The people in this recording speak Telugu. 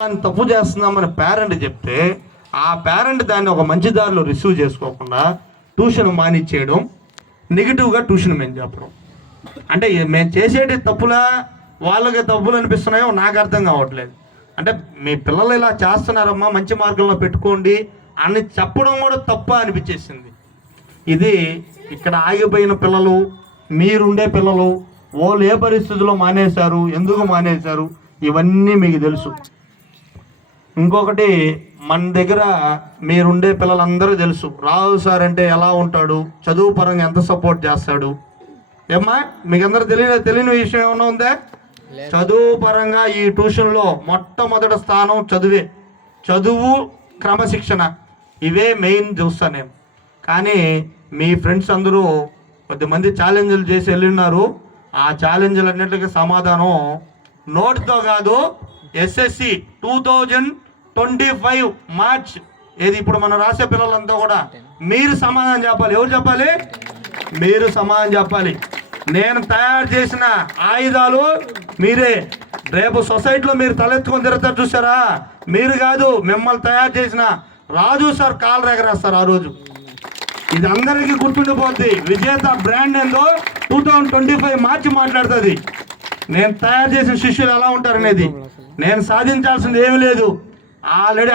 దాన్ని తప్పు చేస్తున్నామని పేరెంట్ చెప్తే ఆ పేరెంట్ దాన్ని ఒక మంచి దారిలో రిసీవ్ చేసుకోకుండా ట్యూషన్ మానిచ్చేయడం, నెగిటివ్గా ట్యూషన్ మేము చెప్పడం. అంటే మేము చేసేటి తప్పులా వాళ్ళకి తప్పులు అనిపిస్తున్నాయో నాకు అర్థం కావట్లేదు. అంటే మీ పిల్లలు ఇలా చేస్తున్నారమ్మా, మంచి మార్గంలో పెట్టుకోండి అని చెప్పడం కూడా తప్ప అనిపించేసింది. ఇది ఇక్కడ ఆగిపోయిన పిల్లలు, మీరుండే పిల్లలు, వాళ్ళు ఏ పరిస్థితుల్లో మానేశారు, ఎందుకు మానేశారు, ఇవన్నీ మీకు తెలుసు. ఇంకొకటి, మన దగ్గర మీరుండే పిల్లలందరూ తెలుసు రావు సార్ అంటే ఎలా ఉంటాడు, చదువు పరంగా ఎంత సపోర్ట్ చేస్తాడు. ఏమ్మా మీకందరూ తెలియని విషయం ఏమన్నా ఉందా? చదువు పరంగా ఈ ట్యూషన్లో మొట్టమొదటి స్థానం చదువే. చదువు, క్రమశిక్షణ, ఇవే మెయిన్ చూస్తాను నేను. కానీ మీ ఫ్రెండ్స్ అందరూ కొద్దిమంది ఛాలెంజ్లు చేసి వెళ్ళిన్నారు. ఆ ఛాలెంజ్లు అన్నింటికి సమాధానం నోట్తో కాదు, ఎస్ఎస్సి 2025 మార్చ్ ఏది ఇప్పుడు మనం రాసే పిల్లలంతా కూడా మీరు సమాధానం చెప్పాలి. ఎవరు చెప్పాలి? మీరు సమాధానం చెప్పాలి. నేను తయారు చేసిన ఆయుధాలు మీరే. రేపు సొసైటీలో మీరు తలెత్తుకొని తిరుగుతారు చూసారా, మీరు కాదు, మిమ్మల్ని తయారు చేసిన రాజు సార్ కాలు ఎగరేస్తారు ఆ రోజు. ఇది అందరికీ గుర్తుండిపోద్ది. విజేత బ్రాండ్ ఏందో 2025 మార్చి మాట్లాడుతుంది. నేను తయారు చేసిన శిష్యులు ఎలా ఉంటారనేది. నేను సాధించాల్సింది ఏమీ లేదు. ఆల్రెడీ